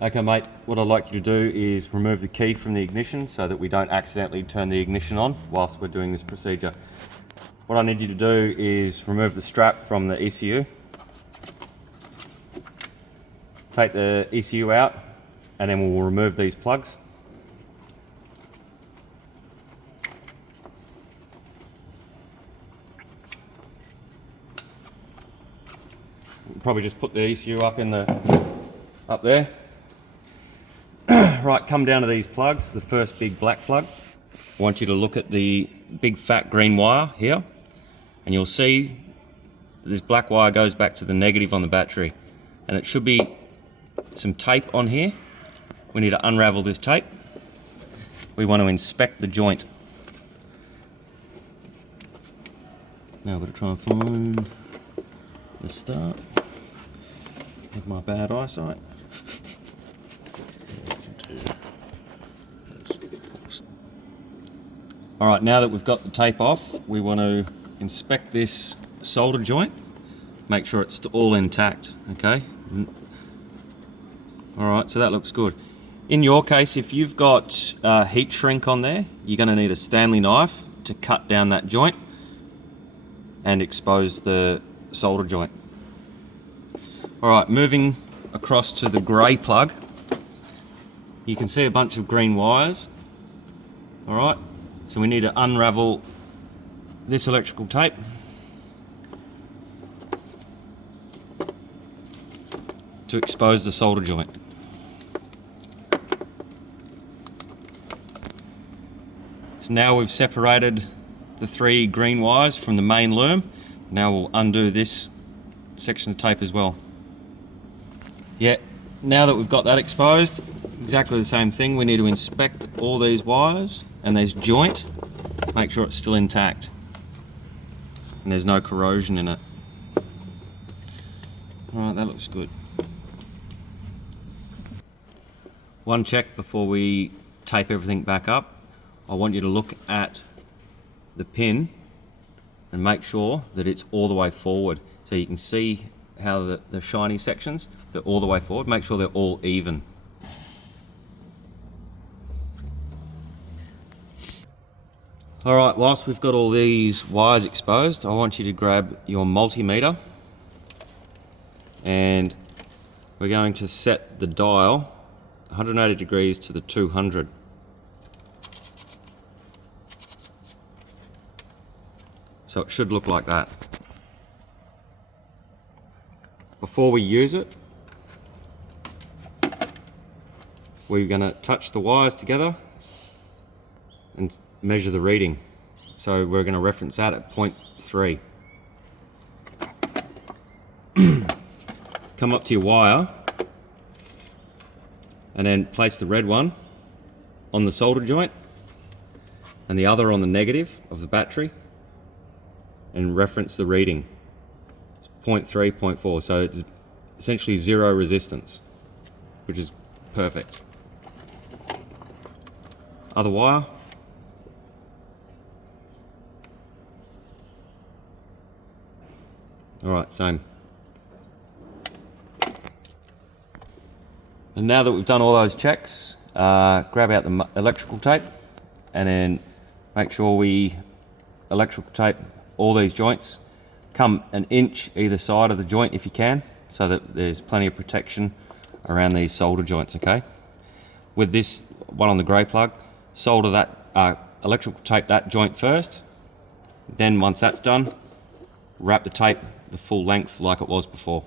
Okay mate, what I'd like you to do is remove the key from the ignition so that we don't accidentally turn the ignition on whilst we're doing this procedure. What I need you to do is remove the strap from the ECU, take the ECU out, and then we'll remove these plugs. We'll probably just put the ECU up there. Right, come down to these plugs, the first big black plug. I want you to look at the big fat green wire here, and you'll see this black wire goes back to the negative on the battery, and it should be some tape on here. We need to unravel this tape. We want to inspect the joint. Now I've got to try and find the start with my bad eyesight. Alright, now that we've got the tape off, we want to inspect this solder joint, make sure it's all intact, okay? Alright, so that looks good. In your case, if you've got heat shrink on there, you're going to need a Stanley knife to cut down that joint and expose the solder joint. Alright, moving across to the grey plug, you can see a bunch of green wires. Alright, so we need to unravel this electrical tape. To expose the solder joint. So now we've separated the 3 green wires from the main loom. Now we'll undo this section of tape as well. Yeah, now that we've got that exposed, exactly the same thing. We need to inspect all these wires and this joint, make sure it's still intact and there's no corrosion in it. Alright, that looks good. One check before we tape everything back up. I want you to look at the pin and make sure that it's all the way forward. So you can see how the shiny sections, they're all the way forward. Make sure they're all even. Alright, whilst we've got all these wires exposed, I want you to grab your multimeter and we're going to set the dial 180 degrees to the 200. So it should look like that. Before we use it, we're going to touch the wires together and measure the reading. So we're going to reference that at 0.3. Come up to your wire and then place the red one on the solder joint and the other on the negative of the battery and reference the reading. It's 0.3, 0.4, so it's essentially 0 resistance, which is perfect. Other wire. Alright, same. And now that we've done all those checks, grab out the electrical tape and then make sure we electrical tape all these joints. Come an inch either side of the joint if you can, so that there's plenty of protection around these solder joints, okay? With this one on the grey plug, solder that, electrical tape that joint first. Then once that's done, wrap the tape the full length like it was before.